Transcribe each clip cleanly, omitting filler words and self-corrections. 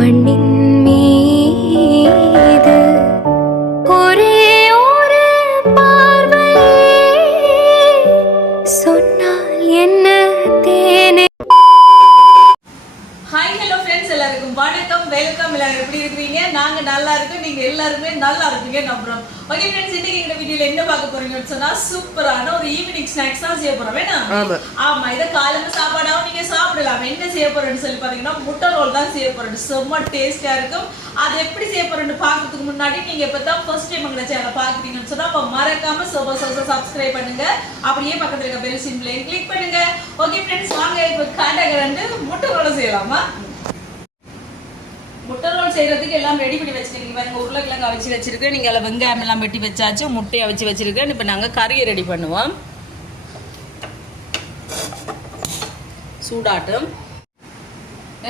மண்ணின் மீது ஒரே ஒரு பார்வை சொன்னால் என்ன தேனே. ஹாய் ஹலோ ஃப்ரெண்ட்ஸ், எல்லாருக்கும் வணக்கம், வெல்கம். எல்லாரும் எப்படி இருக்கிறீங்க? நாங்க நல்லா இருக்கோம், நீங்க எல்லாருமே நல்லா இருப்பீங்க நம்புறோம். ஓகே ஃப்ரெண்ட்ஸ், இன்னைக்கு இந்த வீடியோல என்ன பார்க்க போறீங்கன்னு சொன்னா சூப்பரான ஒரு ஈவினிங் ஸ்நாக்ஸ் தான் செய்ய போறோம். ஆமா, இத காலையில சாப்பாடாவும் நீங்க சாப்பிடலாம். என்ன செய்ய போறேன்னு சொல்லி பாத்தீங்கன்னா முட்டை ரோல் தான் செய்ய போறேன். செம்ம டேஸ்டா இருக்கும். அது எப்படி செய்ய போறேன்னு பாக்கிறதுக்கு முன்னாடி நீங்க இப்பதான் ஃபர்ஸ்ட் டைம் எங்க சேனலை பாக்குறீங்கன்னு சொன்னா அப்ப மறக்காம சப்ஸ்கிரைப் பண்ணுங்க. அப்படியே பக்கத்துல இருக்க பெல் சிம்பிளையும் கிளிக் பண்ணுங்க. ஓகே ஃப்ரெண்ட்ஸ், வாங்க இப்ப கடகரண்டு முட்டை ரோல் செய்யலாமா? முட்டை ரோல் செய்யறதுக்கு எல்லாம் ரெடி பண்ணி வச்சிருக்கீங்க பாருங்க. உருளைக்கிழங்கு அவிச்சு வச்சிருக்கேன், நீங்க அதில் வெங்காயம் எல்லாம் வெட்டி வச்சாச்சு, முட்டையை அவிச்சு வச்சிருக்கேன். இப்போ நாங்கள் கறியை ரெடி பண்ணுவோம். சூடாட்டும்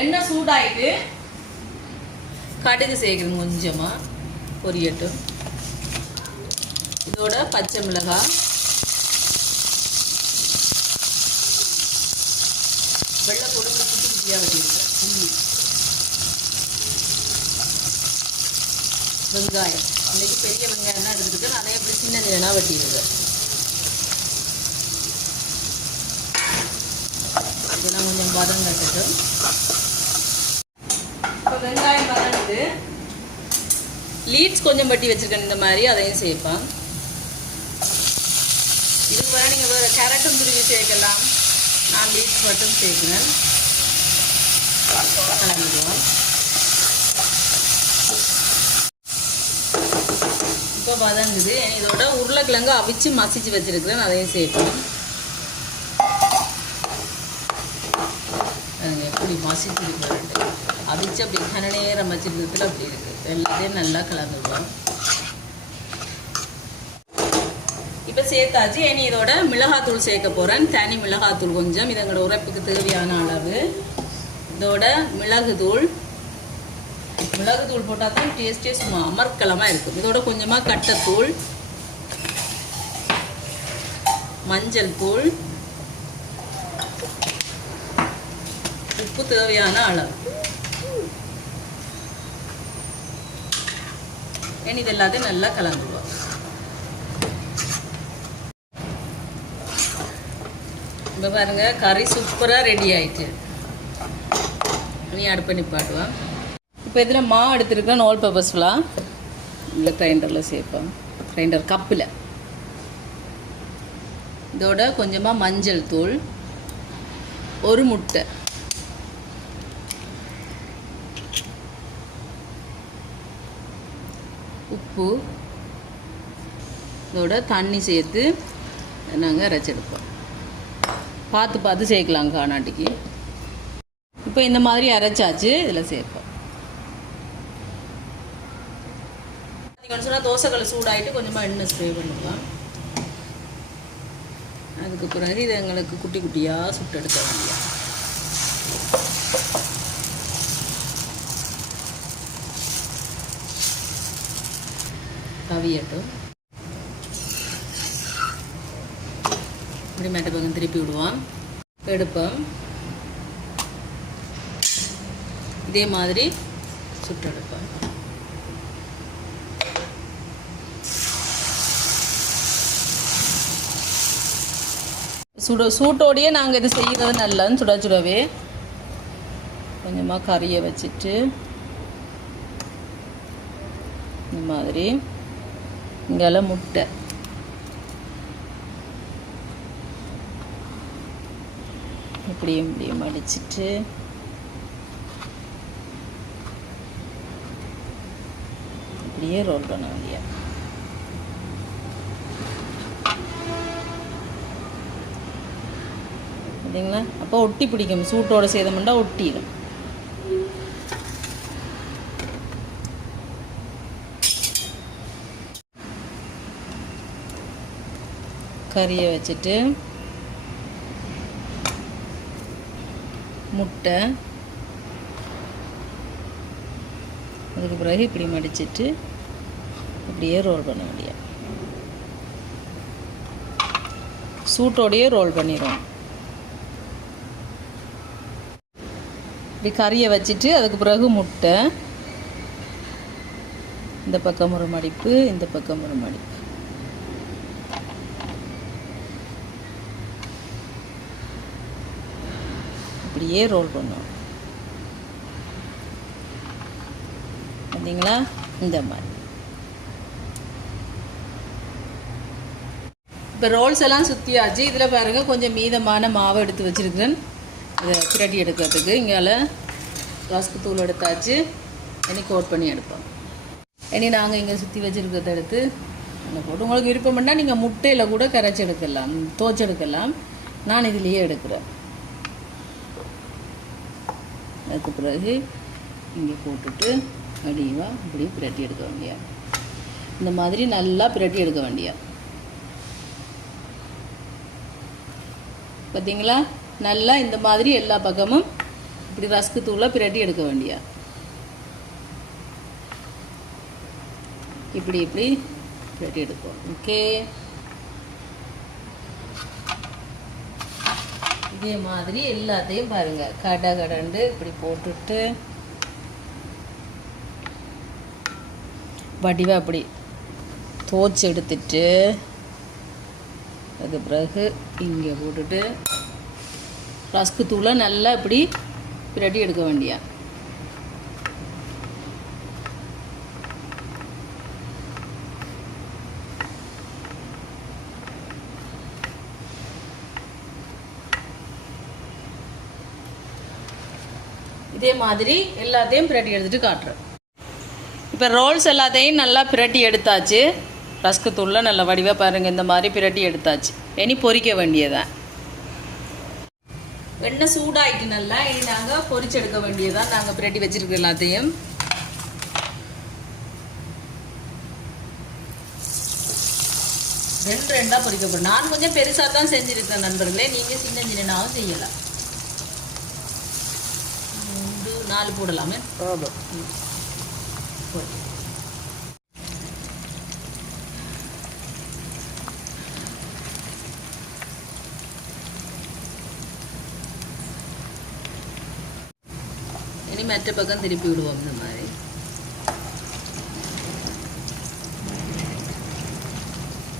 எண்ணெய் சூடாயிட்டு கடுகு சேர்க்கணும், கொஞ்சமா பொரியட்டும். இதோட பச்சை மிளகாய், வெள்ளை போட்டு குட்டி குட்டியாக வச்சிருக்கேன். வெங்காயம் இன்னைக்கு பெரிய வெங்காயம் தான் எடுத்துருக்கேன், நிறைய எப்படி சின்ன நிலனா வெட்டிடுது. இதெல்லாம் கொஞ்சம் பதம் கட்டட்டும். இப்போ வெங்காயம் வதங்குது. லீட்ஸ் கொஞ்சம் வெட்டி வச்சிருக்கேன், இந்த மாதிரி அதையும் சேர்ப்பேன். இதுக்கு வேற நீங்கள் வேறு கேரட்டும் துருவி சேர்க்கலாம். நான் லீட்ஸ் மட்டும் சேர்க்கிறேன். கலந்துடுவோம். இப்போ வதங்குது. இதோட உருளைக்கிழங்கு அவிச்சு மசிச்சு வச்சிருக்கிறேன், அதையும் சேர்ப்போம். எப்படி மசிச்சிருக்கிறேன், அவிச்சு அப்படி கன நேரம் வச்சிருக்கிறதுல அப்படி இருக்கு. எல்லாத்தையும் நல்லா கலந்துடுவோம். இப்போ சேர்த்தாச்சு. இனி இதோட மிளகாத்தூள் சேர்க்க போகிறேன். தனி மிளகாத்தூள் கொஞ்சம், இது எங்களோட உரைப்புக்கு தேவையான அளவு. இதோட மிளகுத்தூள் போட்டால் தான் டேஸ்டே சும்மா அமர்க்கலமாக இருக்கும். இதோட கொஞ்சமாக கட்டத்தூள், மஞ்சள் தூள், உப்பு தேவையான அளவு. இனி இது எல்லாத்தையும் நல்லா கலந்துடுவோம். இப்போ பாருங்க, கறி சூப்பராக ரெடி ஆயிட்டு. இனி அடுப்பை நிப்பாட்டுவேன். இப்போ இதில் மாவு எடுத்துருக்கேன், ஆல் பர்பஸ் ஃப்ளார். இல்லை கிரைண்டரில் சேர்ப்பேன், கிரைண்டர் கப்பில். இதோட கொஞ்சமாக மஞ்சள் தூள், ஒரு முட்டை, உப்பு, இதோட தண்ணி சேர்த்து நாங்கள் அரைச்செடுப்போம். பார்த்து சேர்க்கலாம் காணாட்டிக்கு. இப்போ இந்த மாதிரி அரைச்சாச்சு, இதில் சேர்ப்போம். சொன்னால் தோசைக்கல் சூடாயிட்டு கொஞ்சமாக எண்ணெய் ஸ்ப்ரே பண்ணுவோம். அதுக்கு பிறகு இது எங்களுக்கு குட்டி குட்டியாக சுட்டு எடுக்க வேண்டிய. கவியட்டும். இப்படி மேட்டை பக்கம் திருப்பி விடுவோம். எடுப்போம். இதே மாதிரி சுட்டு எடுப்போம். சூட்டோடையே நாங்கள் இது செய்கிறது நல்லதுன்னு சுடவே கொஞ்சமாக கறியை வச்சுட்டு இந்த மாதிரி இங்கெல்லாம் முட்டை, இப்படியும் அடிச்சுட்டு இப்படியே ரோல் பண்ண வேண்டிய. பார்த்தீங்களா? அப்போ ஒட்டி பிடிக்கும். சூட்டோட சேதம்ண்டா ஒட்டிடும். கறியை வச்சுட்டு முட்டை, அதுக்கு பிறகு இப்படி மடிச்சிட்டு இப்படியே ரோல் பண்ண முடியும். சூட்டோடையே ரோல் பண்ணிடுவோம். இப்படி கறியை வச்சுட்டு அதுக்கு பிறகு முட்டை, இந்த பக்கம் ஒரு மடிப்பு, இந்த பக்கம் ஒரு மடிப்பு. இப்படியே ரோல் பண்ணுவோம். பார்த்தீங்களா? இந்த மாதிரி. இப்போ ரோல்ஸ் எல்லாம் சுற்றியாச்சு. இதில் பாருங்கள் கொஞ்சம் மீதமான மாவை எடுத்து வச்சுருக்கிறேன் இதை பிரட்டி எடுக்கிறதுக்கு. இங்கால ரஸ்க்கு தூள் எடுத்தாச்சு. இனி கோட் பண்ணி எடுப்போம். இனி நாங்கள் இங்கே சுற்றி வச்சுருக்கிறத எடுத்து அங்கே போட்டு, உங்களுக்கு விருப்பம்னா நீங்கள் முட்டையில் கூட கரைச்சி எடுக்கலாம், தோச்சு எடுக்கலாம். நான் இதுலேயே எடுக்கிறேன். அதுக்கு பிறகு இங்கே போட்டுட்டு அடிவாக இப்படி பிரட்டி எடுக்க வேண்டியா. இந்த மாதிரி நல்லா பிரட்டி எடுக்க வேண்டியா. பார்த்தீங்களா? நல்லா இந்த மாதிரி எல்லா பக்கமும் இப்படி ரஸ்க்கு தூளை பிரட்டி எடுக்க வேண்டியா. இப்படி இப்படி பிரட்டி எடுக்கும். ஓகே, இதே மாதிரி எல்லாத்தையும் பாருங்கள் கடண்டு இப்படி போட்டுட்டு வடிவாக அப்படி தோச்சு எடுத்துட்டு அதுக்கு பிறகு இங்கே போட்டுட்டு ரஸ்க்கு தூளை நல்லா இப்படி பிரட்டி எடுக்க வேண்டியா. இதே மாதிரி எல்லாத்தையும் பிரட்டி எடுத்துகிட்டு காட்டுறேன். இப்போ ரோல்ஸ் எல்லாத்தையும் நல்லா பிரட்டி எடுத்தாச்சு. ரஸ்க்கு தூளில் நல்லா வடிவாக பாருங்கள் இந்த மாதிரி பிரட்டி எடுத்தாச்சு. இனி பொரிக்க வேண்டியதான். எண்ணெய் சூடாயிட்டு நல்லா. இனி நாங்கள் பொரிச்சு எடுக்க வேண்டியதான். நாங்கள் பிரட்டி வச்சுருக்க எல்லாத்தையும் ரெண்டாக பொரிக்க போகிறோம். நான் கொஞ்சம் பெருசாக தான் செஞ்சுருக்கேன் நண்பர்களே. நீங்கள் சின்ன சின்னனாவும் செய்யலாம். 4 போடலாமே. இனி மற்ற பக்கம் திருப்பி விடுவோம். இந்த மாதிரி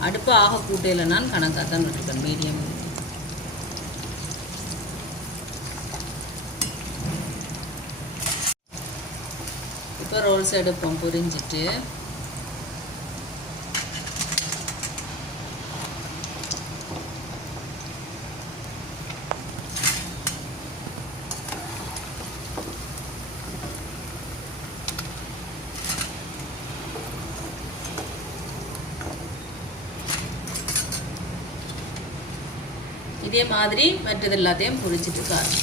அடுப்பு ஆக கூட்டையில் நான் கணக்காக தான் விட்டுருக்கேன். மீடியம். இப்போ ரோல்ஸ் எடுப்போம் பொரிஞ்சிட்டு. இதே மாதிரி மற்றது எல்லாத்தையும் பொரிச்சிட்டு காணும்.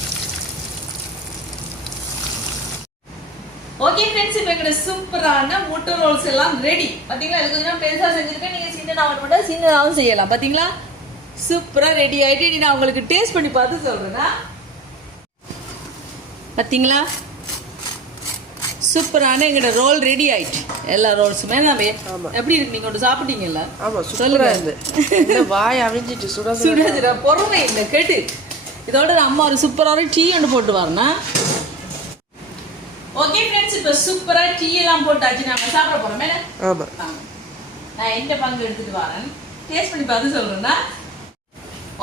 ஓகே ஃப்ரெண்ட்ஸ், இப்போ எங்களோட சூப்பரான முட்டை ரோல்ஸ் எல்லாம் ரெடி. பார்த்தீங்களா? இது கொஞ்சம் பெருசாக செஞ்சுருக்கேன். நீங்கள் சின்னதாகவும் மட்டும் சின்னதாகவும் செய்யலாம். பார்த்தீங்களா? சூப்பராக ரெடி ஆகிட்டு நான் உங்களுக்கு டேஸ்ட் பண்ணி பார்த்து சொல்கிறேன்னா. பார்த்தீங்களா? சூப்பரான எங்களோட ரோல் ரெடி ஆயிட்டு. எல்லா ரோல்ஸுமே நான் எப்படி இருக்கு? நீங்கள் ஒன்று சாப்பிட்டீங்கல்ல? ஆமாம், சூப்பராக இருந்து வாய் அவிஞ்சிட்டு சுட பொறுமை இல்லை கேட்டு. இதோட அம்மா ஒரு சூப்பரான டீ ஒன்று போட்டு வரேன்னா. ஓகே ஃப்ரெண்ட்ஸ், இப்போ சூப்பராக டீ எல்லாம் போட்டாச்சு. நாங்கள் சாப்பிட போகிறோம். மேலே ஆமாம், நான் எந்த பங்கு எடுத்துட்டு வரேன். டேஸ்ட் பண்ணி பார்த்து சொல்கிறேன்னா.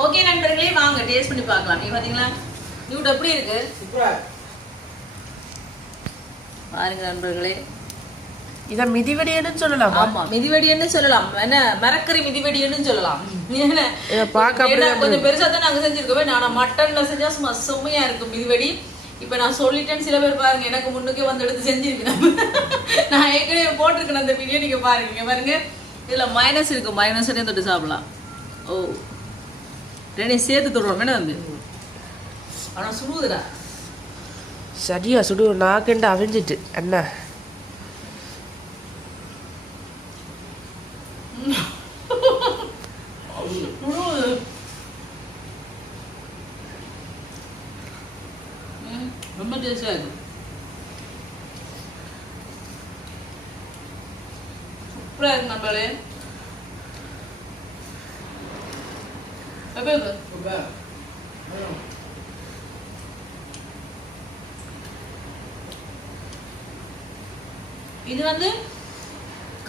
ஓகே நண்பர்களே, வாங்க டேஸ்ட் பண்ணி பார்க்கலாம். நீங்கள் பார்த்தீங்களா? நியூட் எப்படி இருக்கு? பாருங்க நண்பர்களே, இதை மிதிவடின்னு சொல்லலாம். ஆமா, மிதிவடின்னு சொல்லலாம். என்ன மரக்கறி மிதிவடின்னு சொல்லலாம். பார்க்க கொஞ்சம் பெருசா தான் நாங்க செஞ்சிருக்கோம். நான் மட்டன்ல செஞ்சா சும்மா செம்மையா இருக்கும் மிதிவடி. இப்ப நான் சொல்லிட்டேன்னு சில பேர் பாருங்க எனக்கு முன்னுக்கே வந்து எடுத்து செஞ்சிருக்கேன். நான் ஏற்கனவே போட்டிருக்கேன் அந்த வீடியோ. நீங்க பாருங்க இதுல மைனஸ் இருக்கு. மைனஸ் தொட்டு சாப்பிடலாம். ஓ, ரெண்டையும் சேர்த்து தொடுவோம். என்ன வந்து ஆனா சுடுவதுடா சரியா சுடு. நாக்கண்டு அவிஞ்சிட்டு அண்ணா. ரொம்ப டேஸ்டா இருக்கு. சூப்பரா இருக்கு நம்மளே. எப்படி இருக்கு? இது வந்து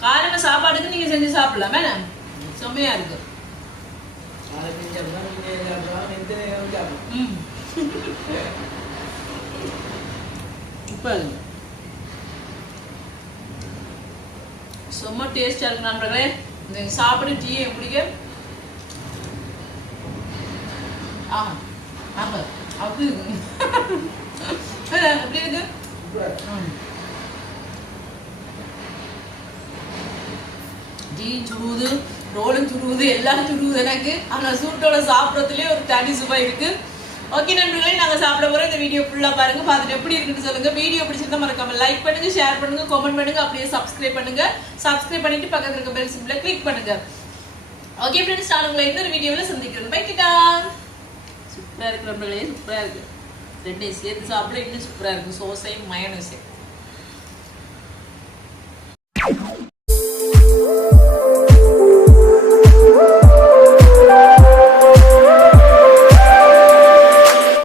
காலையில சாப்பாடுக்கு நீங்க செஞ்சு சாப்பிடலாம் வேணாம், செம்மையா இருக்கு. இப்ப செம்ம டேஸ்டா இருக்கு நண்பர்களே. நீங்க சாப்பிடு, டீ குடிக்க. அப்படி இருக்கு. எப்படி இருக்கு? டீ சுடுவது, ரோலும் சுடுவது, எல்லாம் சுடுவது எனக்கு. ஆனா சூட்டோட சாப்பிட்றதுலேயே ஒரு தனி சுவை இருக்கு. ஓகே நண்பர்களே, நாங்க சாப்பிட போறோம். இந்த வீடியோ ஃபுல்லா பாருங்க, பார்த்துட்டு எப்படி இருக்குன்னு சொல்லுங்க. வீடியோ பிடிச்சிருந்தா மறக்காம லைக் பண்ணுங்க, ஷேர் பண்ணுங்க, கமெண்ட் பண்ணுங்க, அப்படியே சப்ஸ்கிரைப் பண்ணுங்க. சப்ஸ்கிரைப் பண்ணிட்டு பக்கத்துல இருக்க பெல் சிம்பிளை கிளிக் பண்ணுங்க. ஓகே ஃப்ரெண்ட்ஸ், நான் உங்களை இன்னொரு வீடியோவில் சந்திக்கிறேன். பை கிட்டா. சூப்பரா இருக்கு நண்பர்களே, சூப்பரா இருக்கு. ரெண்டையும் சேர்த்து சாப்பிட இன்னும் சூப்பரா இருக்கு. சோசையும் மயோனைஸும்.